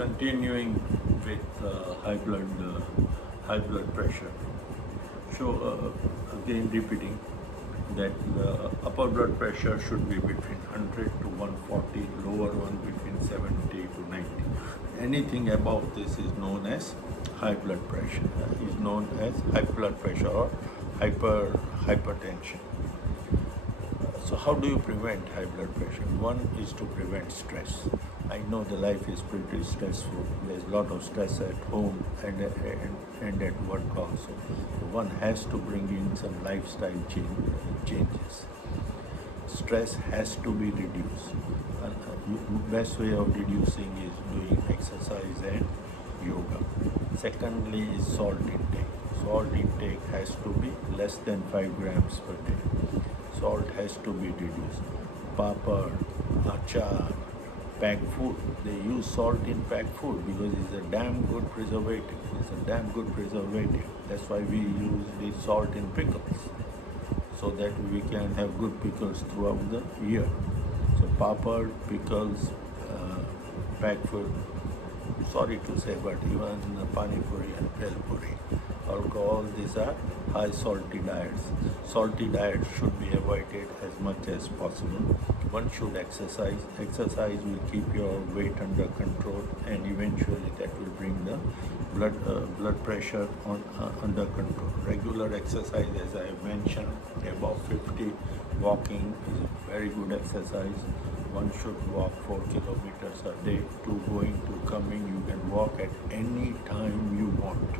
continuing with high blood pressure. So again repeating that the upper blood pressure should be between 100 to 140, lower one between 70 to 90. Anything above this is known as high blood pressure, is known as high blood pressure or hypertension. So how do you prevent high blood pressure? One is to prevent stress. I know the life is pretty stressful. There's a lot of stress at home and at work also. One has to bring in some lifestyle changes. Stress has to be reduced. Best way of reducing is doing exercise and yoga. Secondly is salt intake. Salt intake has to be less than 5 grams per day. Salt has to be reduced. Papad, achar, packed food. They use salt in packed food because it's a damn good preservative. It's a damn good preservative. That's why we use the salt in pickles, so that we can have good pickles throughout the year. So papad, pickles, packed food. Sorry to say, but even pani puri and bhel puri, alcohol, these are high salty diets. Salty diets should be avoided as much as possible. One should exercise. Exercise will keep your weight under control, and eventually that will bring the blood pressure under control. Regular exercise, as I mentioned, above 50, walking is a very good exercise. One should walk 4 kilometers a day. To going, to coming, you can walk at any time you want.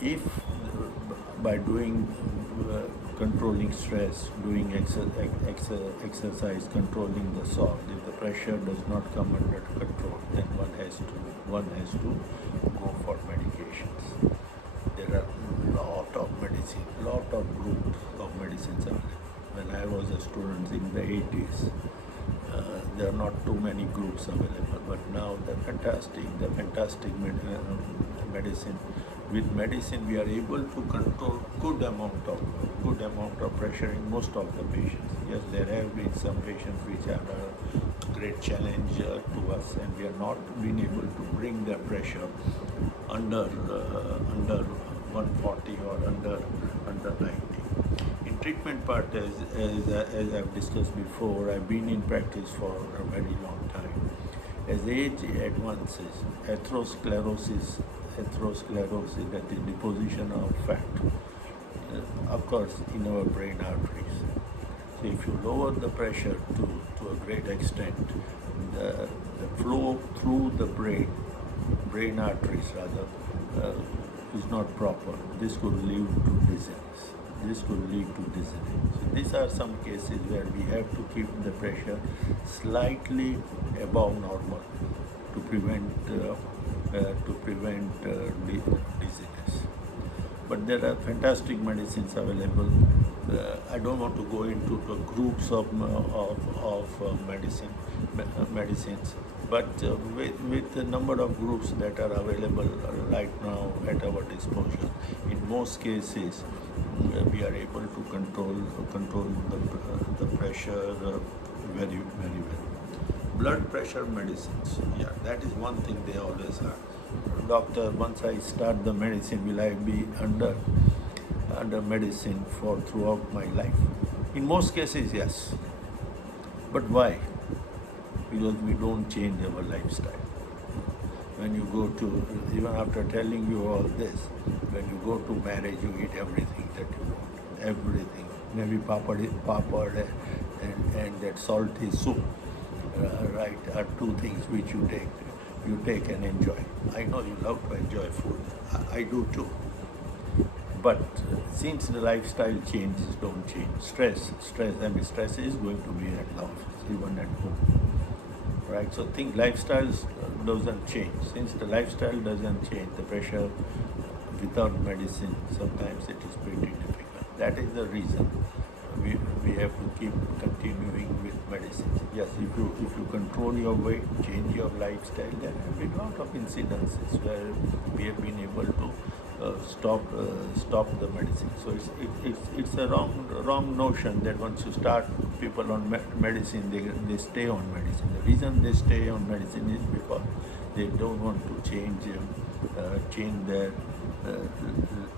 If by doing controlling stress, doing exercise, controlling the salt, if the pressure does not come under control, then one has to go for medications. There are lot of groups of medicines available. When I was a student in the 80s, there are not too many groups available, but now the fantastic medicine. With medicine, we are able to control good amount of pressure in most of the patients. Yes, there have been some patients which are a great challenge to us, and we are not been able to bring their pressure under 140 or under 90. In treatment part, as I've discussed before, I've been in practice for a very long time. As age advances, atherosclerosis, that is deposition of fat, occurs in our brain arteries. So if you lower the pressure to a great extent, the flow through the brain arteries rather, is not proper. This could lead to dizziness. So these are some cases where we have to keep the pressure slightly above normal to prevent dizziness. But there are fantastic medicines available. I don't want to go into the groups of medicines, but with the number of groups that are available right now at our disposal, in most cases we are able to control the pressure very well. Blood pressure medicines, yeah, that is one thing they always are. Doctor, once I start the medicine, will I be under medicine for throughout my life? In most cases, yes. But why? Because we don't change our lifestyle. When you go to, even after telling you all this, when you go to marriage, you eat everything that you want. Everything. Maybe papad and that salty soup, right, are two things which you take and enjoy. I know you love to enjoy food. I do too. But since the lifestyle changes don't change, stress is going to be at the office, even at home. Right? So think lifestyles doesn't change. Since the lifestyle doesn't change, the pressure without medicine, sometimes it is pretty difficult. That is the reason we have to keep continuing with medicines. Yes, if you control your weight, change your lifestyle, there have been a lot of incidences where we have been able to stop the medicine. So it's a wrong notion that once you start people on medicine, they stay on medicine. The reason they stay on medicine is because they don't want to change their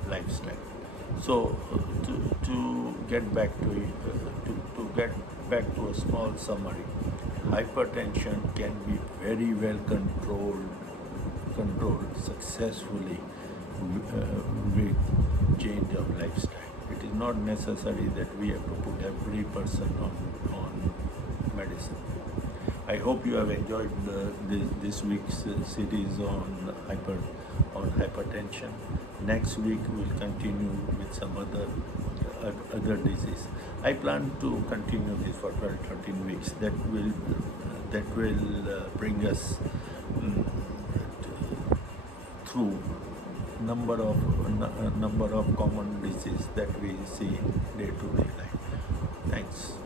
lifestyle. So to get back to it, to get back to a small summary, hypertension can be very well controlled successfully with change of lifestyle. It is not necessary that we have to put every person on medicine. I hope you have enjoyed this week's series on hypertension. Next week we'll continue with some other disease. I plan to continue this for 12-13 weeks. That will bring us through number of common diseases that we see day to day life. Thanks.